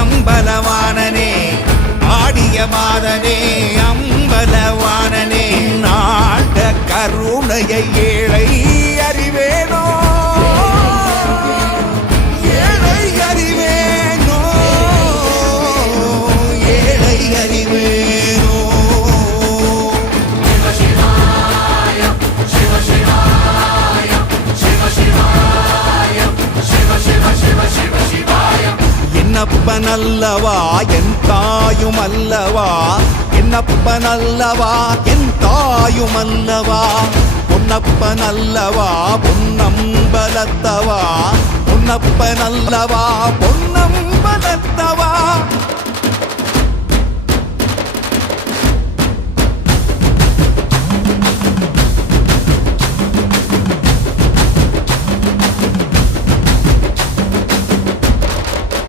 அம்பலவாணனே ஆடிய மாதனே அம்பலவாணனே நாட கருணையை ஏழை அறிவேனோ ஏழை அறிவேனோ ஏழை அறிவேனோ என்னப்பனல்லவா என் தாயும் அல்லவா என்னப்பனல்லவா என் தாயும் அல்லவா பொன்னப்பனல்லவா பொன்னம்பலத்தவா பொன்னப்பனல்லவா பொன்னம்